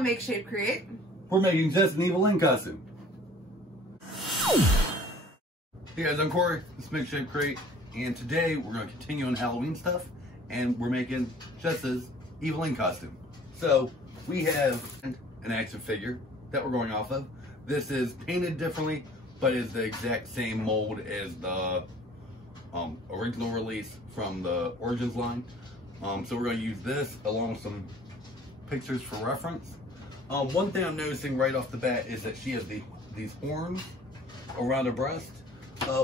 on Make Shape Create. We're making just an Evil-Lyn costume. Hey guys, I'm Corey. This is Make Shape Create, and today we're going to continue on Halloween stuff, and we're making Jess's Evil-Lyn costume. So we have an action figure that we're going off of. This is painted differently, but is the exact same mold as the original release from the Origins line. So we're going to use this along with some pictures for reference. One thing I'm noticing right off the bat is that she has these horns around her breast.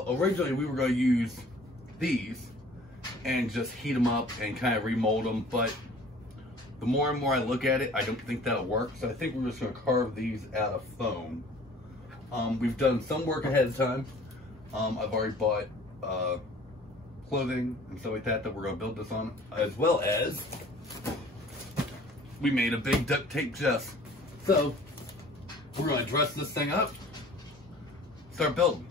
Originally we were going to use these and just heat them up and kind of remold them, but the more and more I look at it, I don't think that'll work. So I think we're just going to carve these out of foam. We've done some work ahead of time. I've already bought clothing and stuff like that we're going to build this on, as well as we made a big duct tape Jess. So we're going to dress this thing up, start building.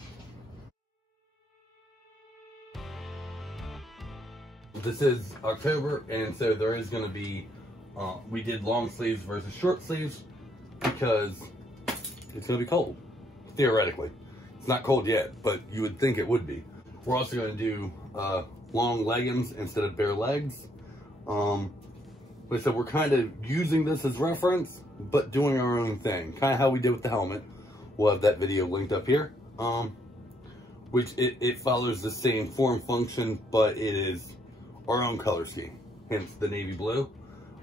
This is October, and so there is going to be we did long sleeves versus short sleeves because it's going to be cold, theoretically. It's not cold yet, but you would think it would be. We're also going to do long leggings instead of bare legs. But so we're kind of using this as reference, but doing our own thing. Kind of how we did with the helmet. We'll have that video linked up here. Which it follows the same form function, but it is our own color scheme. Hence the navy blue.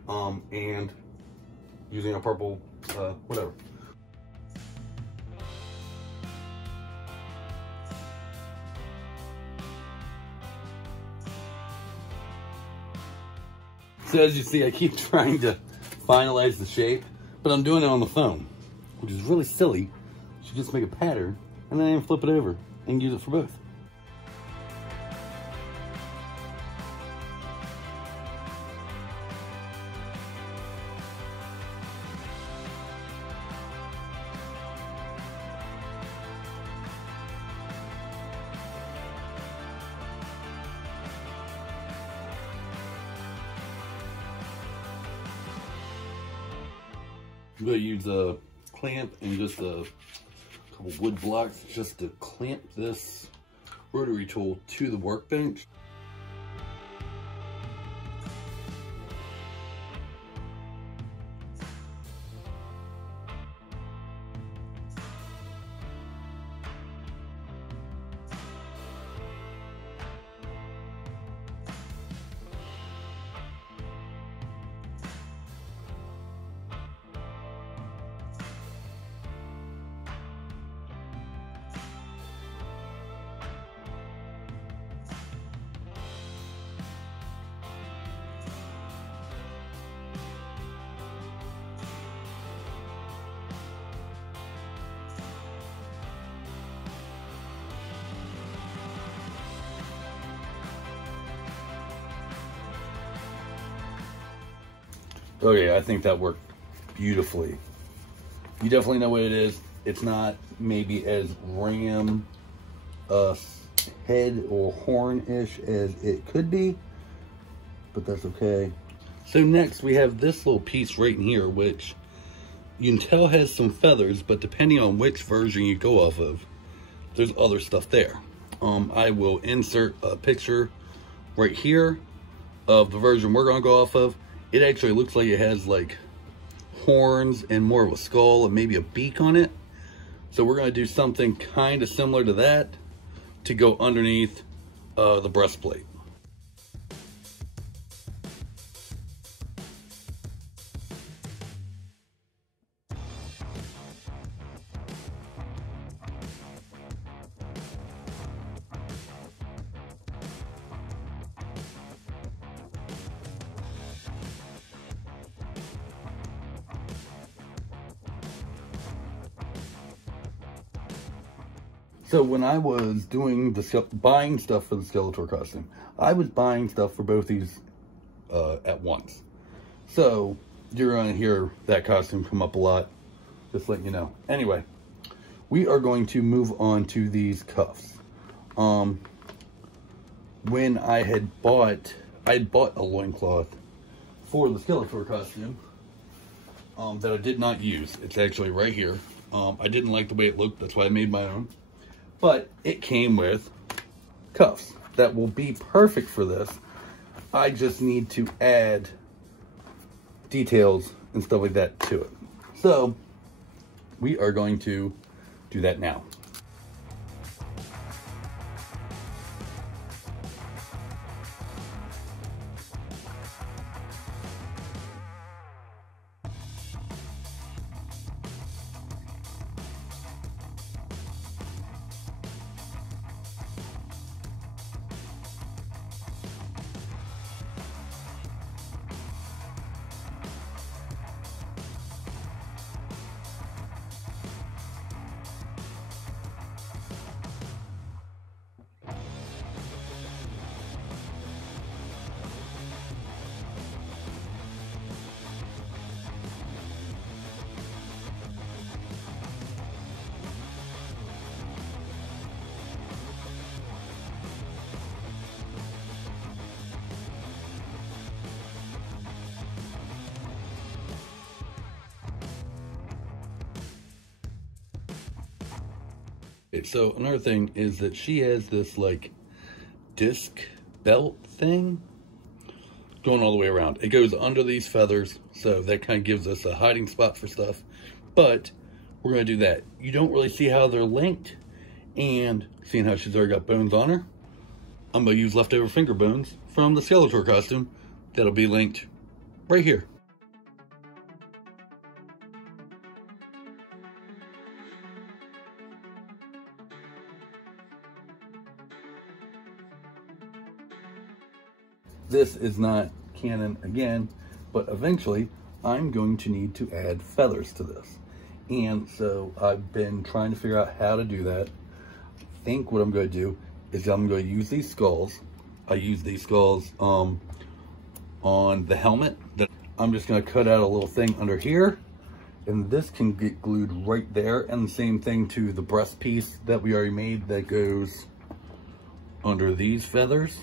And using a purple, whatever. So as you see, I keep trying to finalize the shape, but I'm doing it on the phone, which is really silly. You should just make a pattern and then flip it over and use it for both. I'm going to use a clamp and just a couple wood blocks just to clamp this rotary tool to the workbench. Okay, I think that worked beautifully. You definitely know what it is. It's not maybe as ram head or horn-ish as it could be, but that's okay. So next we have this little piece right in here, which you can tell has some feathers, but depending on which version you go off of, there's other stuff there. I will insert a picture right here of the version we're gonna go off of. It actually looks like it has like horns and more of a skull and maybe a beak on it. So we're going to do something kind of similar to that to go underneath the breastplate. So when I was doing buying stuff for the Skeletor costume, I was buying stuff for both these at once. So you're gonna hear that costume come up a lot, just letting you know. Anyway, we are going to move on to these cuffs. When I had bought a loincloth for the Skeletor costume, that I did not use. It's actually right here. I didn't like the way it looked, that's why I made my own. But it came with cuffs that will be perfect for this. I just need to add details and stuff like that to it. So we are going to do that now. So another thing is that she has this like disc belt thing going all the way around. It goes under these feathers, so that kind of gives us a hiding spot for stuff. But we're going to do that. You don't really see how they're linked, and seeing how she's already got bones on her, I'm going to use leftover finger bones from the Skeletor costume that'll be linked right here. This is not canon again, but eventually I'm going to need to add feathers to this. And so I've been trying to figure out how to do that. I think what I'm going to do is I'm going to use these skulls. I use these skulls on the helmet. I'm just going to cut out a little thing under here, and this can get glued right there. And the same thing to the breast piece that we already made that goes under these feathers.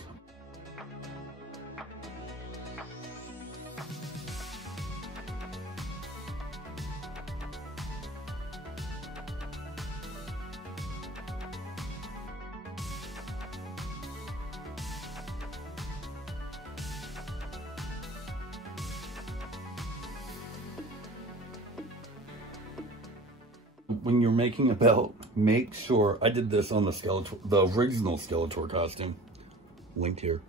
When you're making a belt, make sure, I did this on the original Skeletor costume, linked here.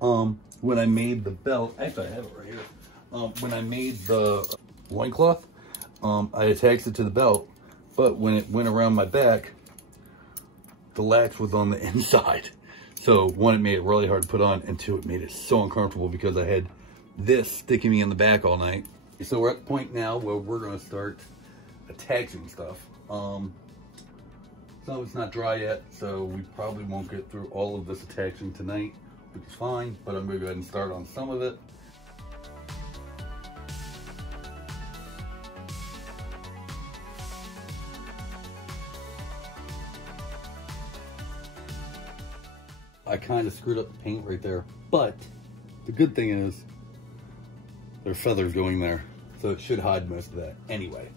When I made the belt, actually I have it right here. When I made the loincloth, I attached it to the belt, but when it went around my back, the latch was on the inside. So one, it made it really hard to put on, and two, it made it so uncomfortable because I had this sticking me in the back all night. So we're at the point now where we're gonna start attaching stuff. Some of it's not dry yet, so we probably won't get through all of this attaching tonight, which is fine, but I'm gonna go ahead and start on some of it. I kind of screwed up the paint right there, but the good thing is there are feathers going there, so it should hide most of that anyway.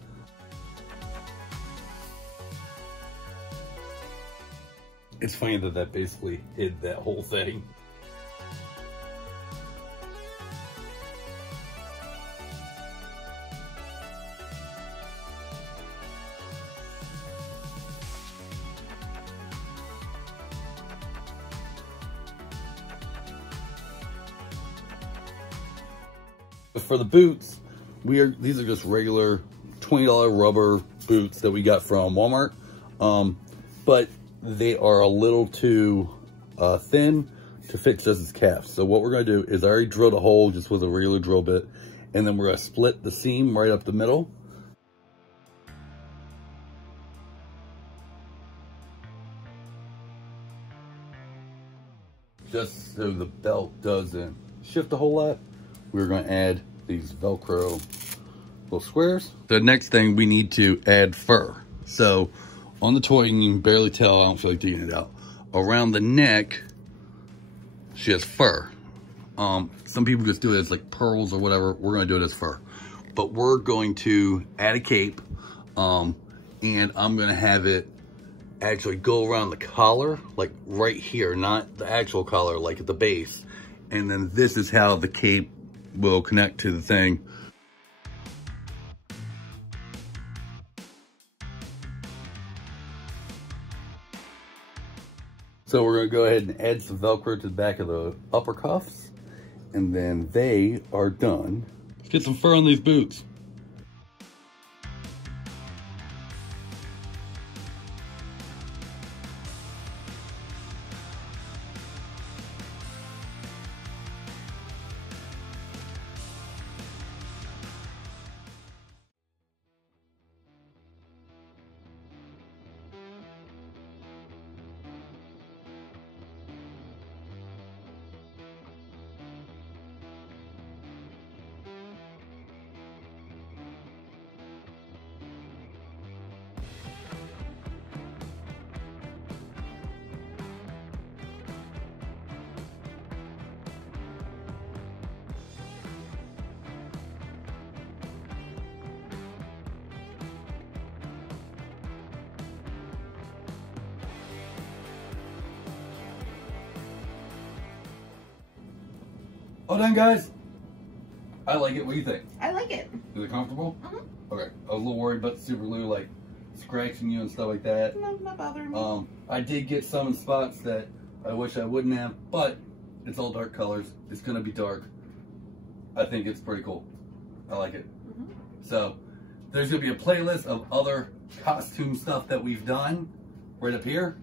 It's funny that that basically hid that whole thing. For the boots, these are just regular $20 rubber boots that we got from Walmart, but they are a little too thin to fit Jess's calves. So what we're going to do is I already drilled a hole just with a regular drill bit, and then we're going to split the seam right up the middle. Just so the belt doesn't shift a whole lot, we're going to add these Velcro little squares. The next thing, we need to add fur. So on the toy, you can barely tell, I don't feel like digging it out. Around the neck, she has fur. Some people just do it as like pearls or whatever. We're gonna do it as fur. but we're going to add a cape, and I'm gonna have it actually go around the collar, like right here, not the actual collar, like at the base. And then this is how the cape will connect to the thing. So we're gonna go ahead and add some Velcro to the back of the upper cuffs, and then they are done. Let's get some fur on these boots. All done, guys? I like it. What do you think? I like it. Is it comfortable? Mm-hmm. Okay. I was a little worried about the super glue, like scratching you and stuff like that. No, not bothering me. I did get some in spots that I wish I wouldn't have, but it's all dark colors. It's gonna be dark. I think it's pretty cool. I like it. Mm-hmm. So there's gonna be a playlist of other costume stuff that we've done right up here.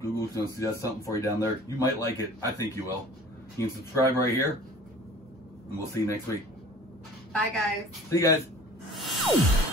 Google's gonna suggest something for you down there. You might like it. I think you will. You can subscribe right here, and we'll see you next week. Bye, guys. See you guys.